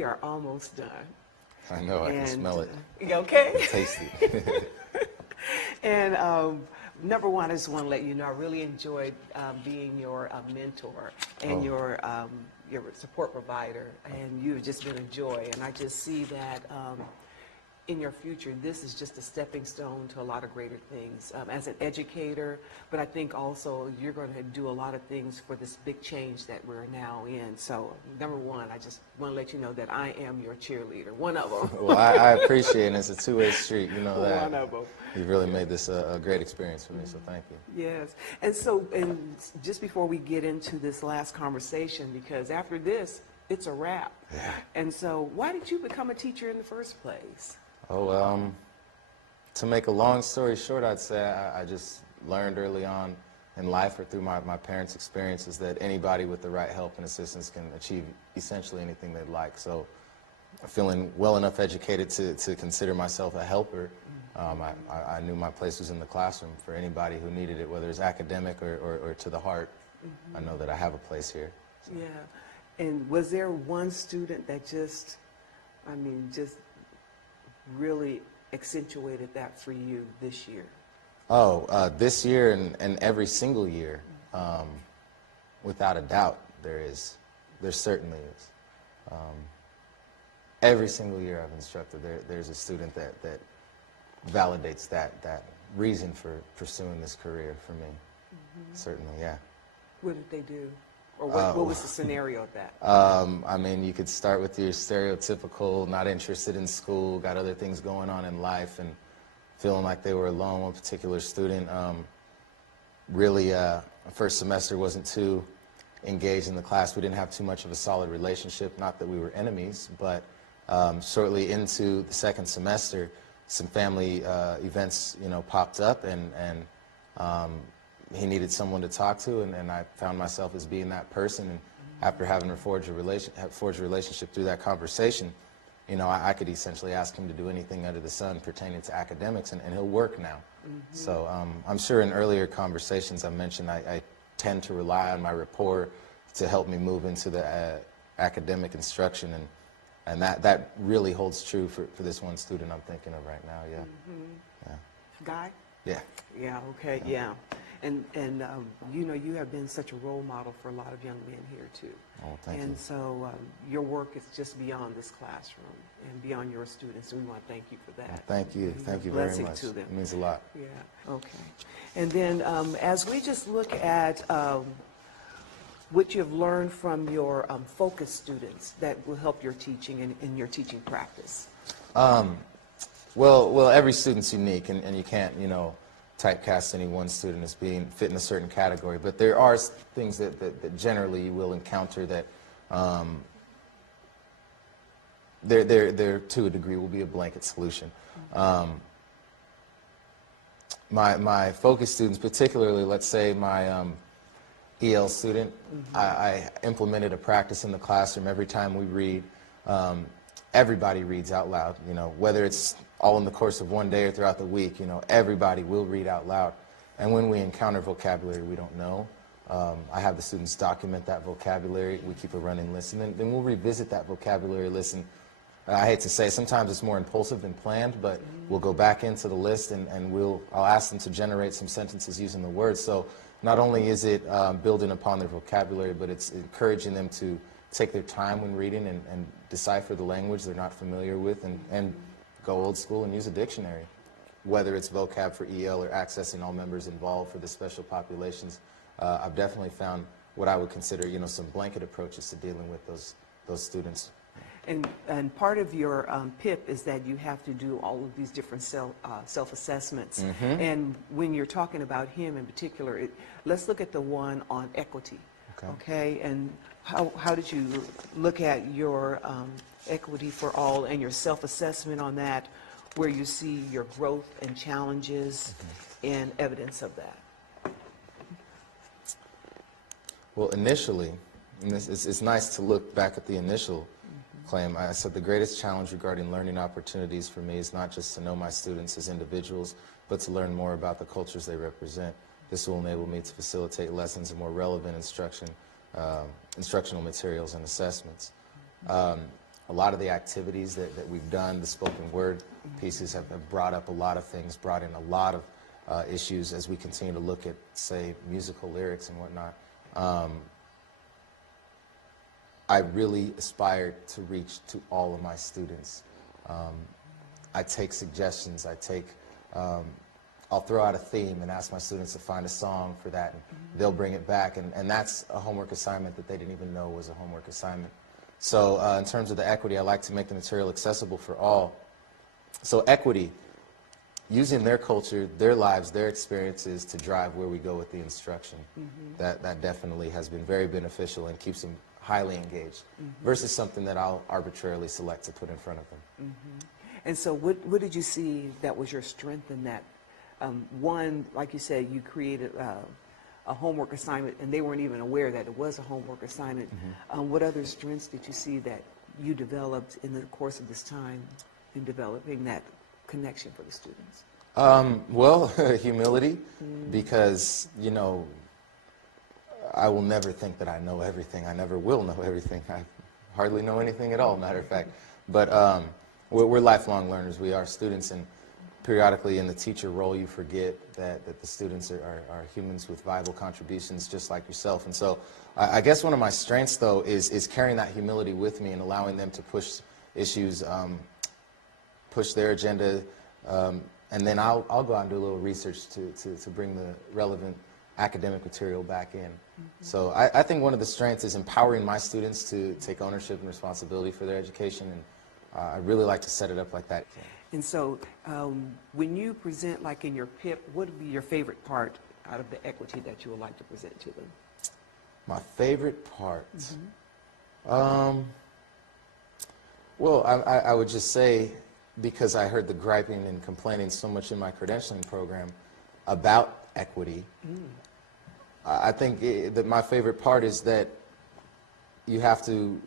we are almost done. I know, I can smell it. You okay? It's tasty. And number one, I just want to let you know I really enjoyed being your mentor and your support provider, and you've just been a joy. And I just see that in your future, this is just a stepping stone to a lot of greater things as an educator, but I think also you're going to do a lot of things for this big change that we're now in. So number one, I just want to let you know that I am your cheerleader, one of them. Well, I appreciate it, and it's a two-way street, you know that. One of them. You've really made this a great experience for me, so thank you. Yes, and so, and just before we get into this last conversation, because after this, it's a wrap. Yeah. And so, why did you become a teacher in the first place? Oh, to make a long story short, I'd say I just learned early on in life or through my parents' experiences that anybody with the right help and assistance can achieve essentially anything they'd like. So feeling well enough educated to consider myself a helper, I knew my place was in the classroom for anybody who needed it, whether it's academic or to the heart. I know that I have a place here. So. Yeah, and was there one student that just really accentuated that for you this year? Oh, this year and every single year, without a doubt, there certainly is. Every single year I've instructed, there's a student that validates that reason for pursuing this career for me. Certainly, yeah. What did they do? Or what was the scenario of that? I mean, you could start with your stereotypical, not interested in school, got other things going on in life, and feeling like they were alone. One particular student really, first semester wasn't too engaged in the class. We didn't have too much of a solid relationship, not that we were enemies, but shortly into the second semester, some family events, popped up, and he needed someone to talk to, and I found myself as being that person. And after having to forge a relationship through that conversation, I could essentially ask him to do anything under the sun pertaining to academics, and he'll work now. So I'm sure in earlier conversations I mentioned I tend to rely on my rapport to help me move into the academic instruction, and that really holds true for this one student I'm thinking of right now. Yeah. Yeah. Guy? Yeah. Yeah. Okay. Yeah. And you have been such a role model for a lot of young men here too. Oh, thank you. And so your work is just beyond this classroom and beyond your students. So we want to thank you for that. Well, thank you. Thank you very much. To them. It means a lot. Yeah. Okay. And then as we just look at what you've learned from your focus students that will help your teaching and your teaching practice. Well, every student's unique, and you can't, typecast any one student as being fit in a certain category. But there are things that generally you will encounter that there to a degree will be a blanket solution. My focus students, particularly, let's say my EL student, I implemented a practice in the classroom. Every time we read, everybody reads out loud, whether it's all in the course of one day or throughout the week, everybody will read out loud. And when we encounter vocabulary we don't know, I have the students document that vocabulary. We keep a running list, and then we'll revisit that vocabulary list. And I hate to say, sometimes it's more impulsive than planned, but we'll go back into the list, and I'll ask them to generate some sentences using the words. So not only is it building upon their vocabulary, but it's encouraging them to take their time when reading and decipher the language they're not familiar with, and go old school and use a dictionary, whether it's vocab for EL or accessing all members involved for the special populations. I've definitely found what I would consider, some blanket approaches to dealing with those students. And part of your PIP is that you have to do all of these different self-assessments. And when you're talking about him in particular, let's look at the one on equity. Okay? And how did you look at your equity for all and your self-assessment on that, where you see your growth and challenges and evidence of that? Well, initially, and it's nice to look back at the initial claim. I said the greatest challenge regarding learning opportunities for me is not just to know my students as individuals, but to learn more about the cultures they represent. This will enable me to facilitate lessons and more relevant instructional materials and assessments. a lot of the activities that we've done, the spoken word pieces have brought up a lot of things, brought in a lot of issues as we continue to look at, say, musical lyrics and whatnot. I really aspire to reach to all of my students. I take suggestions, I'll throw out a theme and ask my students to find a song for that, and they'll bring it back, and that's a homework assignment that they didn't even know was a homework assignment. So in terms of the equity, I like to make the material accessible for all. So equity, using their culture, their lives, their experiences to drive where we go with the instruction. That definitely has been very beneficial and keeps them highly engaged, versus something that I'll arbitrarily select to put in front of them. And so what did you see that was your strength in that? One, like you said, you created a homework assignment, and they weren't even aware that it was a homework assignment. What other strengths did you see that you developed in the course of this time in developing that connection for the students? Well, humility, because, you know, I will never think that I know everything. I never will know everything. I hardly know anything at all, matter of fact. But we're lifelong learners. We are students, and periodically in the teacher role you forget that the students are humans with viable contributions just like yourself. And so I guess one of my strengths, though, is carrying that humility with me and allowing them to push issues, push their agenda, and then I'll go out and do a little research to bring the relevant academic material back in. So I think one of the strengths is empowering my students to take ownership and responsibility for their education, and I really like to set it up like that. And so when you present, like in your PIP, what would be your favorite part out of the equity that you would like to present to them? My favorite part? Well, I would just say, because I heard the griping and complaining so much in my credentialing program about equity, I think that my favorite part is that you have to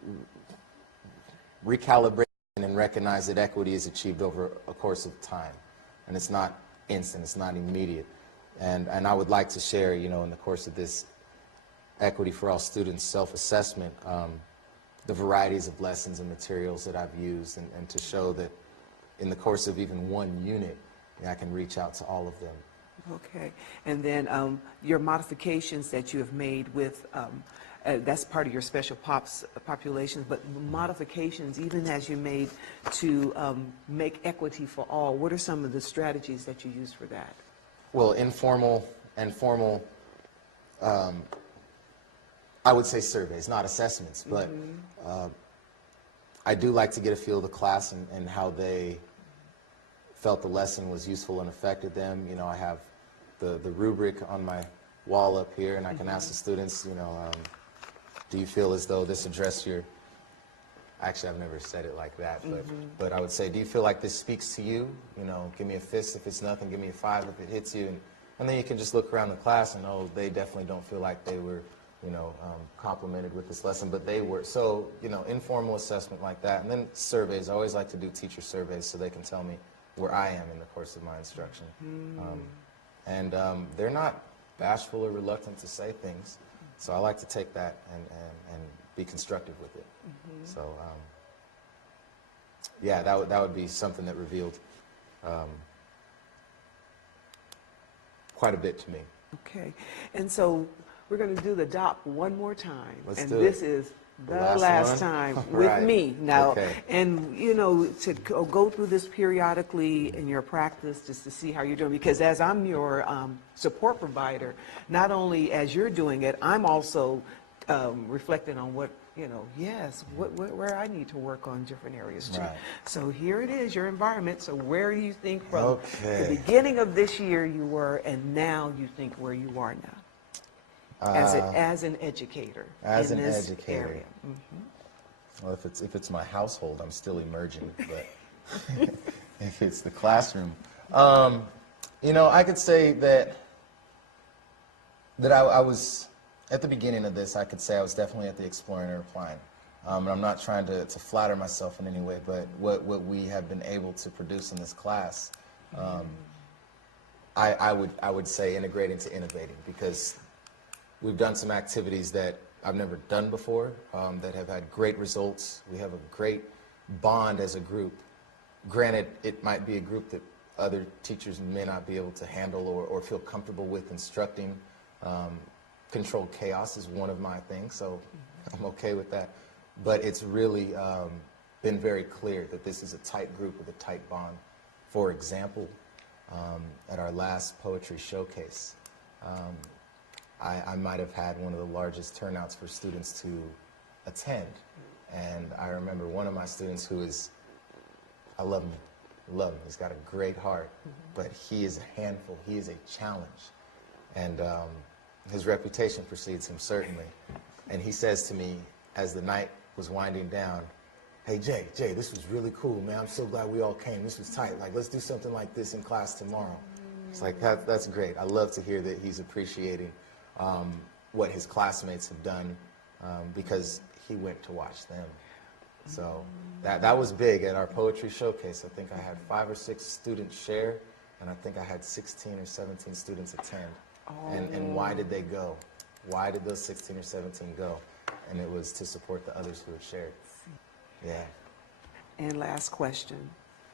recalibrate and recognize that equity is achieved over a course of time, and it's not instant, it's not immediate. And I would like to share, you know, in the course of this Equity for All Students self-assessment, the varieties of lessons and materials that I've used, and to show that in the course of even one unit, I can reach out to all of them. Okay. And then your modifications that you have made with, that's part of your special populations, but modifications even as you made to make equity for all, what are some of the strategies that you use for that? Well, informal and formal, I would say surveys, not assessments, but I do like to get a feel of the class and how they felt the lesson was useful and affected them. You know, I have the rubric on my wall up here, and I can ask the students, you know, do you feel as though this addressed your, actually I've never said it like that, but I would say, do you feel like this speaks to you? You know, give me a fist if it's nothing, give me a 5 if it hits you, and then you can just look around the class and, oh, they definitely don't feel like they were, you know, complimented with this lesson, but they were. So, you know, informal assessment like that, and then surveys. I always like to do teacher surveys so they can tell me where I am in the course of my instruction. And they're not bashful or reluctant to say things, so I like to take that and be constructive with it. So, yeah, that would be something that revealed quite a bit to me. Okay. And so we're going to do the DOP one more time. Let's and do this it. is the last last one? time All with right. me now. Okay. And, you know, to go through this periodically in your practice just to see how you're doing, because as I'm your support provider, not only as you're doing it, I'm also reflecting on what, you know, yes, where I need to work on different areas too. Right. So here it is, your environment. So where do you think from the Okay. beginning of this year you were, and now you think where you are now? As an educator As in an this educator. area. Well, if it's my household, I'm still emerging, but if it's the classroom, you know, I could say that I was at the beginning of this. I could say I was definitely at the exploring and applying. And I'm not trying to flatter myself in any way, but what we have been able to produce in this class, I would say integrating to innovating, because we've done some activities that I've never done before that have had great results. We have a great bond as a group. Granted, it might be a group that other teachers may not be able to handle or feel comfortable with instructing. Controlled chaos is one of my things, so I'm okay with that. But it's really been very clear that this is a tight group with a tight bond. For example, at our last poetry showcase, I might have had one of the largest turnouts for students to attend. And I remember one of my students who is, I love him, he's got a great heart, but he is a handful, he is a challenge. And his reputation precedes him, certainly. And he says to me, as the night was winding down, "Hey, Jay, this was really cool, man. I'm so glad we all came. This was tight. Like, let's do something like this in class tomorrow." It's like, that's great. I love to hear that he's appreciating what his classmates have done because he went to watch them. So that was big at our poetry showcase. I think I had 5 or 6 students share, and I think I had 16 or 17 students attend. And why did they go? Why did those 16 or 17 go? And it was to support the others who had shared. Yeah. And last question.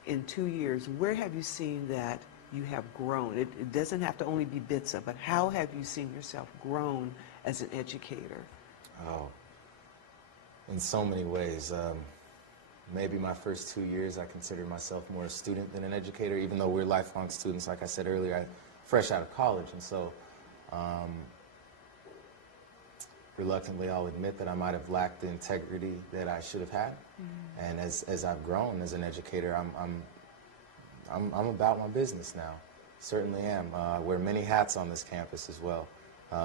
In 2 years, where have you seen that you have grown? It doesn't have to only be bits of, but how have you seen yourself grown as an educator? Oh, in so many ways. Maybe my first 2 years, I considered myself more a student than an educator, even though we're lifelong students, like I said earlier, fresh out of college. And so, reluctantly, I'll admit that I might have lacked the integrity that I should have had. And as I've grown as an educator, I'm about my business now. Certainly am. I wear many hats on this campus as well.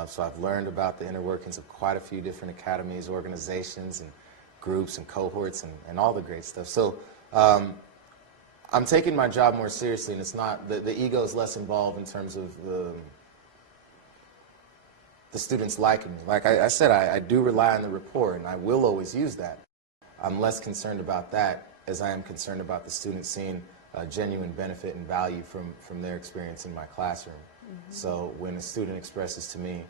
So I've learned about the inner workings of quite a few different academies, organizations, and groups and cohorts and all the great stuff. So I'm taking my job more seriously, and it's not, the ego is less involved in terms of the students liking me. Like I said, I do rely on the rapport, and I will always use that. I'm less concerned about that as I am concerned about the students seeing genuine benefit and value from their experience in my classroom. So when a student expresses to me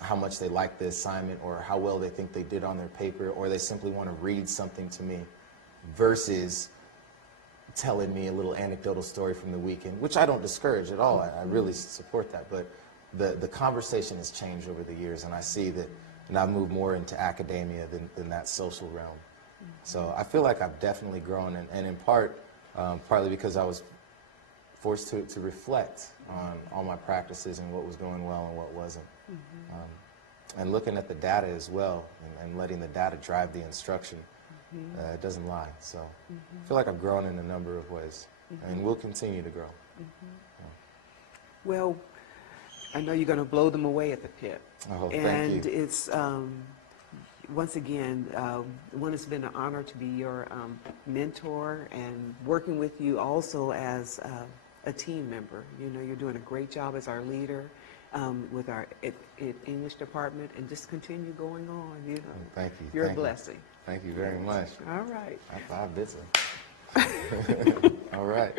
how much they like the assignment or how well they think they did on their paper, or they simply want to read something to me versus telling me a little anecdotal story from the weekend, which I don't discourage at all. I really support that. But the conversation has changed over the years, and I see that, and I've moved more into academia than that social realm. So I feel like I've definitely grown, and in part, partly because I was forced to reflect on all my practices and what was going well and what wasn't. And looking at the data as well, and letting the data drive the instruction. It doesn't lie. So I feel like I've grown in a number of ways, and will continue to grow. Well, I know you're going to blow them away at the pit. Oh, thank and you. It's, once again, one, it's been an honor to be your mentor and working with you also as a team member. You know, you're doing a great job as our leader with our English department, and just continue going on. You know, Thank you. You're Thank a blessing. Thank you very much. All right. High five, Bitsa. All right.